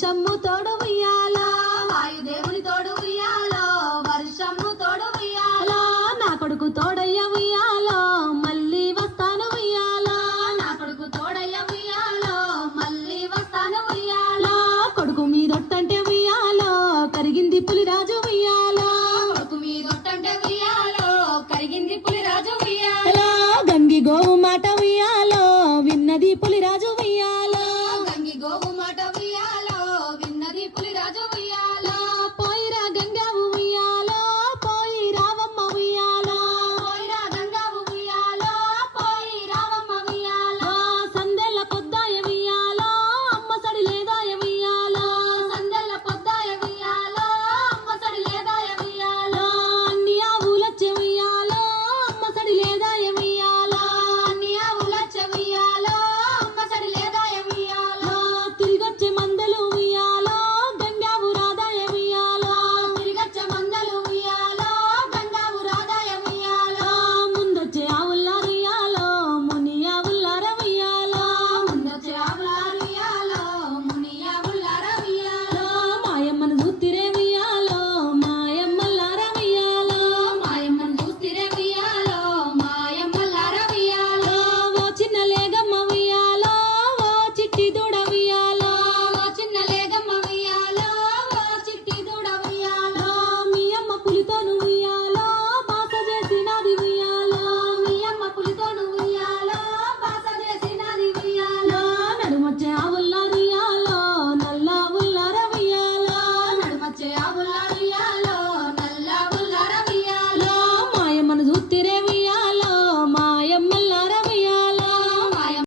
వర్షము తోడు ఉయ్యాలా తోడు ఉయ్యాలో వర్షము తోడు ఉయ్యాలా నా కొడుకు తోడయ్య ఉయ్యాలో మళ్ళీ వస్తాను ఉయ్యాలా నా కొడుకు తోడయ్య ఉయ్యాలో మళ్ళీ వస్తాను ఉయ్యాలా కొడుకు మీరొట్టంటే ఉయ్యాలో? కరిగింది పులిరాజు ఉయ్యాల?